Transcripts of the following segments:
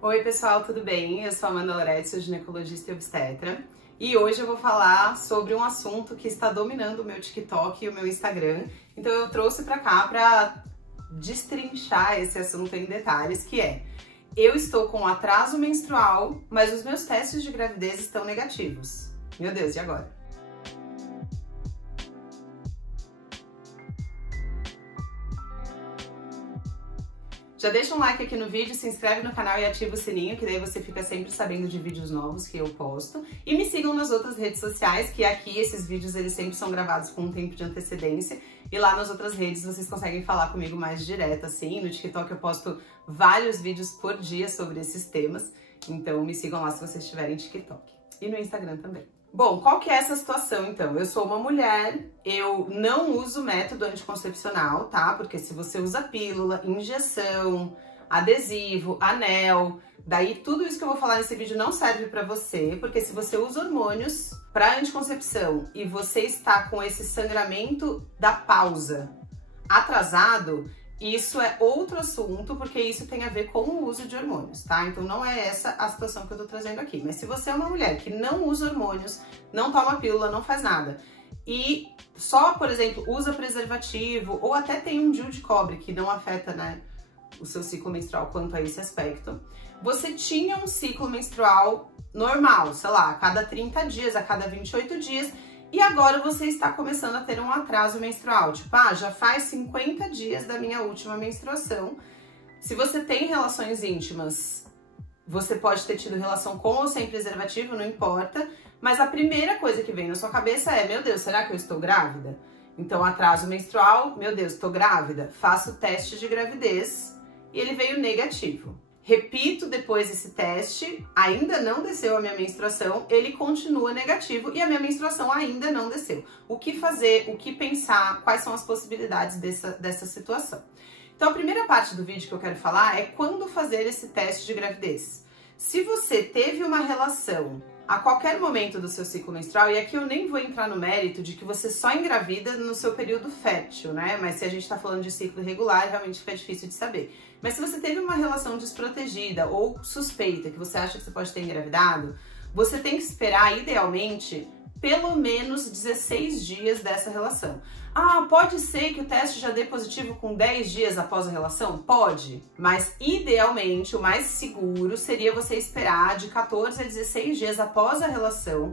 Oi pessoal, tudo bem? Eu sou a Amanda Loretti, sou ginecologista e obstetra. E hoje eu vou falar sobre um assunto que está dominando o meu TikTok e o meu Instagram. Então eu trouxe pra cá pra destrinchar esse assunto em detalhes, que é: eu estou com atraso menstrual, mas os meus testes de gravidez estão negativos. Meu Deus, e agora? Já deixa um like aqui no vídeo, se inscreve no canal e ativa o sininho, que daí você fica sempre sabendo de vídeos novos que eu posto. E me sigam nas outras redes sociais, que aqui esses vídeos eles sempre são gravados com um tempo de antecedência. E lá nas outras redes vocês conseguem falar comigo mais direto, assim. No TikTok eu posto vários vídeos por dia sobre esses temas. Então me sigam lá se vocês tiverem TikTok. E no Instagram também. Bom, qual que é essa situação então? Eu sou uma mulher, eu não uso método anticoncepcional, tá? Porque se você usa pílula, injeção, adesivo, anel, daí tudo isso que eu vou falar nesse vídeo não serve pra você, porque se você usa hormônios pra anticoncepção e você está com esse sangramento da pausa atrasado, isso é outro assunto, porque isso tem a ver com o uso de hormônios, tá? Então não é essa a situação que eu tô trazendo aqui. Mas se você é uma mulher que não usa hormônios, não toma pílula, não faz nada, e só, por exemplo, usa preservativo, ou até tem um DIU de cobre, que não afeta, né, o seu ciclo menstrual quanto a esse aspecto, você tinha um ciclo menstrual normal, sei lá, a cada 30 dias, a cada 28 dias, e agora você está começando a ter um atraso menstrual. Tipo, já faz 50 dias da minha última menstruação. Se você tem relações íntimas, você pode ter tido relação com ou sem preservativo, não importa. Mas a primeira coisa que vem na sua cabeça é: meu Deus, será que eu estou grávida? Então, atraso menstrual, meu Deus, estou grávida. Faço o teste de gravidez e ele veio negativo. Repito depois esse teste, ainda não desceu a minha menstruação, ele continua negativo e a minha menstruação ainda não desceu. O que fazer, o que pensar, quais são as possibilidades dessa situação? Então a primeira parte do vídeo que eu quero falar é quando fazer esse teste de gravidez. Se você teve uma relação a qualquer momento do seu ciclo menstrual, e aqui eu nem vou entrar no mérito de que você só engravida no seu período fértil, né? Mas se a gente tá falando de ciclo irregular, realmente fica difícil de saber. Mas se você teve uma relação desprotegida ou suspeita, que você acha que você pode ter engravidado, você tem que esperar, idealmente, pelo menos 16 dias dessa relação. Pode ser que o teste já dê positivo com 10 dias após a relação? Pode, mas idealmente o mais seguro seria você esperar de 14 a 16 dias após a relação,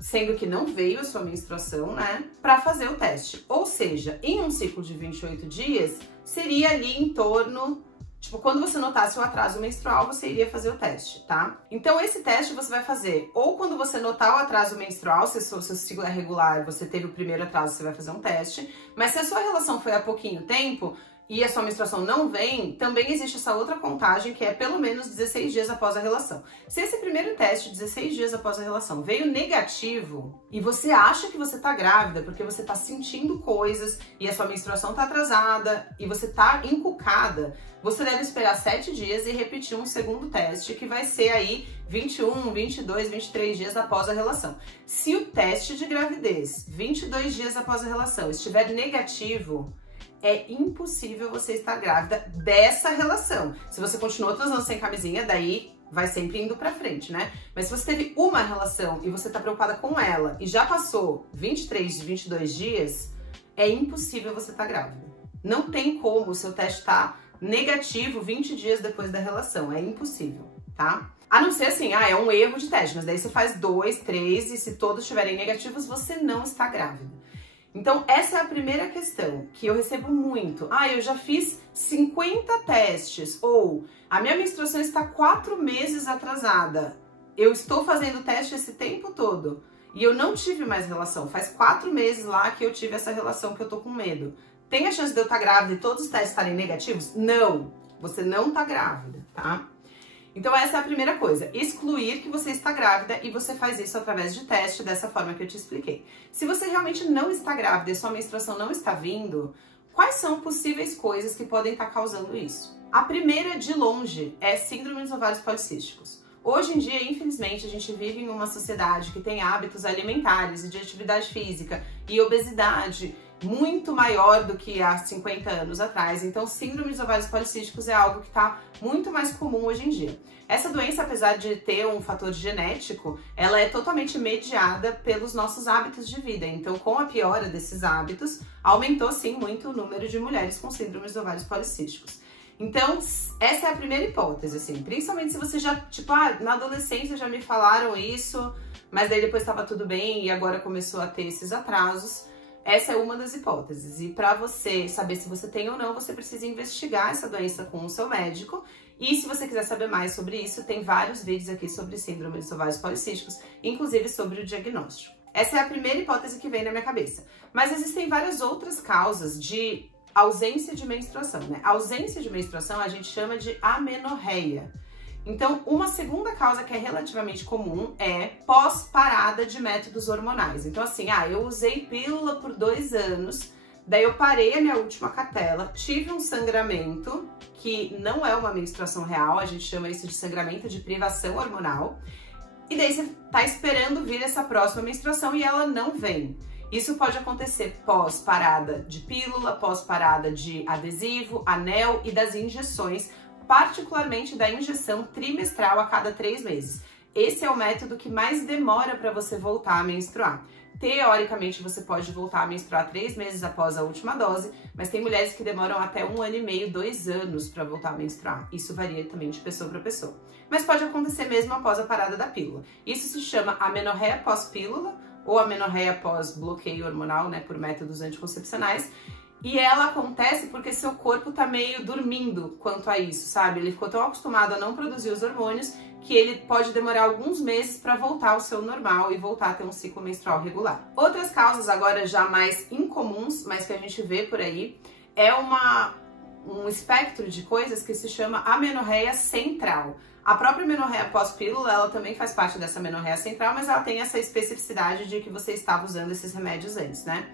sendo que não veio a sua menstruação, né, para fazer o teste. Ou seja, em um ciclo de 28 dias, seria ali em torno, tipo, quando você notasse o atraso menstrual, você iria fazer o teste, tá? Então esse teste você vai fazer ou quando você notar o atraso menstrual, se o seu ciclo é regular, você teve o primeiro atraso, você vai fazer um teste. Mas se a sua relação foi há pouquinho tempo e a sua menstruação não vem, também existe essa outra contagem, que é pelo menos 16 dias após a relação. Se esse primeiro teste, 16 dias após a relação, veio negativo e você acha que você tá grávida porque você tá sentindo coisas e a sua menstruação tá atrasada e você tá encucada, você deve esperar 7 dias e repetir um segundo teste, que vai ser aí 21, 22, 23 dias após a relação. Se o teste de gravidez, 22 dias após a relação, estiver negativo, é impossível você estar grávida dessa relação. Se você continuou transando sem camisinha, daí vai sempre indo pra frente, né? Mas se você teve uma relação e você tá preocupada com ela e já passou 23 de 22 dias, é impossível você estar grávida. Não tem como o seu teste tá negativo 20 dias depois da relação, é impossível, tá? A não ser assim, é um erro de teste, mas daí você faz 2, 3 e se todos estiverem negativos, você não está grávida. Então, essa é a primeira questão que eu recebo muito. Eu já fiz 50 testes, ou a minha menstruação está 4 meses atrasada. Eu estou fazendo teste esse tempo todo e eu não tive mais relação. Faz 4 meses lá que eu tive essa relação que eu tô com medo. Tem a chance de eu estar grávida e todos os testes estarem negativos? Não, você não tá grávida, tá? Então essa é a primeira coisa, excluir que você está grávida, e você faz isso através de teste, dessa forma que eu te expliquei. Se você realmente não está grávida e sua menstruação não está vindo, quais são possíveis coisas que podem estar causando isso? A primeira, de longe, é síndrome dos ovários policísticos. Hoje em dia, infelizmente, a gente vive em uma sociedade que tem hábitos alimentares e de atividade física e obesidade muito maior do que há 50 anos atrás. Então, síndrome dos ovários policísticos é algo que está muito mais comum hoje em dia. Essa doença, apesar de ter um fator genético, ela é totalmente mediada pelos nossos hábitos de vida. Então, com a piora desses hábitos, aumentou sim muito o número de mulheres com síndrome dos ovários policísticos. Então, essa é a primeira hipótese, assim, principalmente se você já, tipo, na adolescência já me falaram isso, mas daí depois estava tudo bem e agora começou a ter esses atrasos. Essa é uma das hipóteses. E para você saber se você tem ou não, você precisa investigar essa doença com o seu médico. E se você quiser saber mais sobre isso, tem vários vídeos aqui sobre síndrome dos ovários policísticos, inclusive sobre o diagnóstico. Essa é a primeira hipótese que vem na minha cabeça. Mas existem várias outras causas de ausência de menstruação, né? A ausência de menstruação a gente chama de amenorreia. Então, uma segunda causa que é relativamente comum é pós-parada de métodos hormonais. Então, assim, eu usei pílula por 2 anos, daí eu parei a minha última catela, tive um sangramento, que não é uma menstruação real, a gente chama isso de sangramento de privação hormonal, e daí você tá esperando vir essa próxima menstruação e ela não vem. Isso pode acontecer pós-parada de pílula, pós-parada de adesivo, anel e das injeções, particularmente da injeção trimestral a cada 3 meses. Esse é o método que mais demora para você voltar a menstruar. Teoricamente, você pode voltar a menstruar 3 meses após a última dose, mas tem mulheres que demoram até 1 ano e meio, 2 anos para voltar a menstruar. Isso varia também de pessoa para pessoa. Mas pode acontecer mesmo após a parada da pílula. Isso se chama amenorreia pós-pílula ou amenorreia pós-bloqueio hormonal, né, por métodos anticoncepcionais. E ela acontece porque seu corpo tá meio dormindo quanto a isso, sabe? Ele ficou tão acostumado a não produzir os hormônios que ele pode demorar alguns meses para voltar ao seu normal e voltar a ter um ciclo menstrual regular. Outras causas agora já mais incomuns, mas que a gente vê por aí, é um espectro de coisas que se chama amenorreia central. A própria amenorreia pós-pílula, ela também faz parte dessa amenorreia central, mas ela tem essa especificidade de que você estava usando esses remédios antes, né?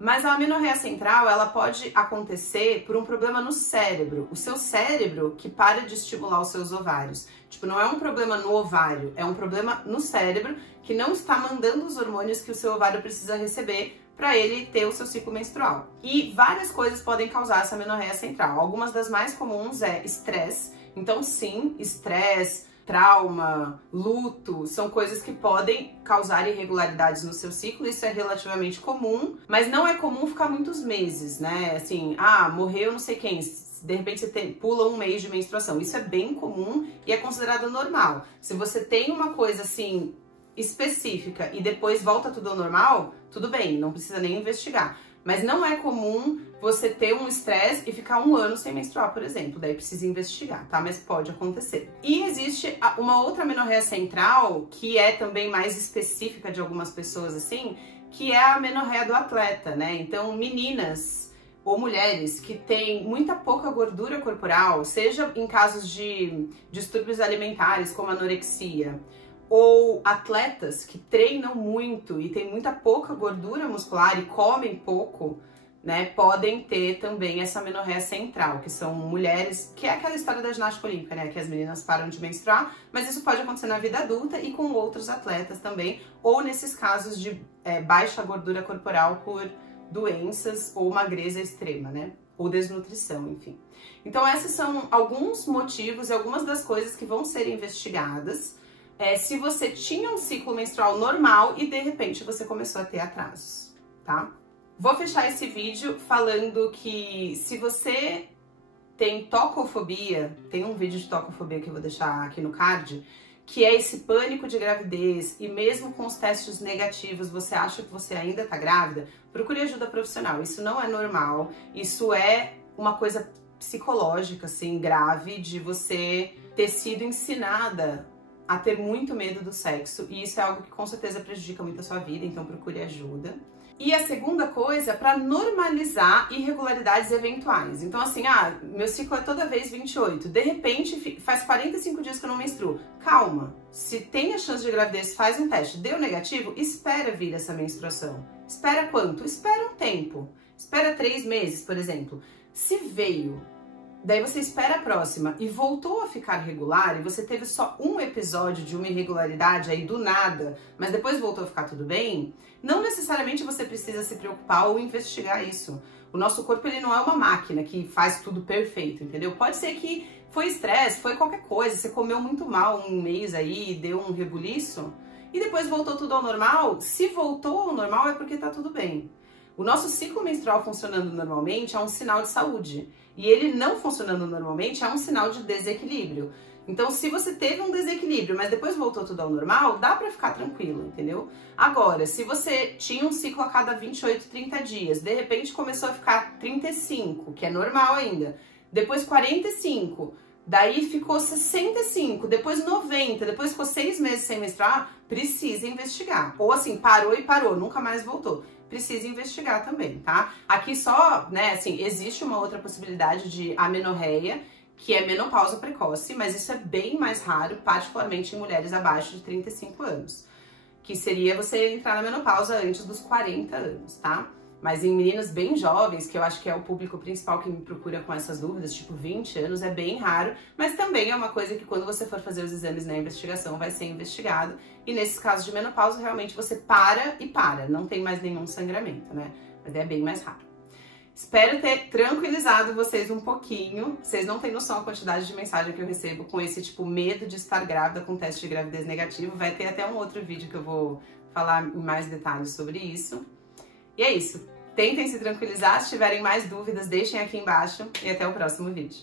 Mas a amenorreia central, ela pode acontecer por um problema no cérebro. O seu cérebro que para de estimular os seus ovários. Tipo, não é um problema no ovário, é um problema no cérebro que não está mandando os hormônios que o seu ovário precisa receber para ele ter o seu ciclo menstrual. E várias coisas podem causar essa amenorreia central. Algumas das mais comuns é estresse. Então, sim, estresse, trauma, luto, são coisas que podem causar irregularidades no seu ciclo, isso é relativamente comum, mas não é comum ficar muitos meses, né? Assim, morreu não sei quem, de repente você pula 1 mês de menstruação, isso é bem comum e é considerado normal. Se você tem uma coisa assim específica e depois volta tudo ao normal, tudo bem, não precisa nem investigar. Mas não é comum você ter um estresse e ficar 1 ano sem menstruar, por exemplo. Daí precisa investigar, tá? Mas pode acontecer. E existe uma outra amenorreia central, que é também mais específica de algumas pessoas, assim, que é a amenorreia do atleta, né? Então, meninas ou mulheres que têm muita pouca gordura corporal, seja em casos de distúrbios alimentares, como anorexia, ou atletas que treinam muito e têm muita pouca gordura muscular e comem pouco, né, podem ter também essa amenorreia central, que são mulheres, que é aquela história da ginástica olímpica, né, que as meninas param de menstruar, mas isso pode acontecer na vida adulta e com outros atletas também, ou nesses casos de baixa gordura corporal por doenças ou magreza extrema, né, ou desnutrição, enfim. Então esses são alguns motivos e algumas das coisas que vão ser investigadas se você tinha um ciclo menstrual normal e de repente você começou a ter atrasos, tá? Vou fechar esse vídeo falando que se você tem tocofobia, tem um vídeo de tocofobia que eu vou deixar aqui no card, que é esse pânico de gravidez e mesmo com os testes negativos você acha que você ainda tá grávida, procure ajuda profissional. Isso não é normal, isso é uma coisa psicológica, assim, grave de você ter sido ensinada a ter muito medo do sexo, e isso é algo que com certeza prejudica muito a sua vida, então procure ajuda. E a segunda coisa, para normalizar irregularidades eventuais. Então assim, meu ciclo é toda vez 28, de repente faz 45 dias que eu não menstruo. Calma, se tem a chance de gravidez, faz um teste, deu negativo, espera vir essa menstruação. Espera quanto? Espera um tempo, espera 3 meses, por exemplo. Se veio daí você espera a próxima e voltou a ficar regular e você teve só um episódio de uma irregularidade aí do nada, mas depois voltou a ficar tudo bem, não necessariamente você precisa se preocupar ou investigar isso. O nosso corpo, ele não é uma máquina que faz tudo perfeito, entendeu? Pode ser que foi estresse, foi qualquer coisa, você comeu muito mal um mês aí, deu um rebuliço e depois voltou tudo ao normal. Se voltou ao normal é porque tá tudo bem. O nosso ciclo menstrual funcionando normalmente é um sinal de saúde e ele não funcionando normalmente é um sinal de desequilíbrio. Então, se você teve um desequilíbrio, mas depois voltou tudo ao normal, dá pra ficar tranquilo, entendeu? Agora, se você tinha um ciclo a cada 28, 30 dias, de repente começou a ficar 35, que é normal ainda, depois 45, daí ficou 65, depois 90, depois ficou 6 meses sem menstruar, precisa investigar. Ou assim, parou e parou, nunca mais voltou. Precisa investigar também, tá? Aqui só, né, assim, existe uma outra possibilidade de amenorreia, que é menopausa precoce, mas isso é bem mais raro, particularmente em mulheres abaixo de 35 anos. Que seria você entrar na menopausa antes dos 40 anos, tá? Mas em meninas bem jovens, que eu acho que é o público principal que me procura com essas dúvidas, tipo 20 anos, é bem raro, mas também é uma coisa que quando você for fazer os exames na investigação vai ser investigado. E nesses casos de menopausa, realmente você para e para, não tem mais nenhum sangramento, né? Mas é bem mais raro. Espero ter tranquilizado vocês um pouquinho. Vocês não têm noção a quantidade de mensagem que eu recebo com esse tipo medo de estar grávida com teste de gravidez negativo. Vai ter até um outro vídeo que eu vou falar em mais detalhes sobre isso. E é isso. Tentem se tranquilizar. Se tiverem mais dúvidas, deixem aqui embaixo e até o próximo vídeo.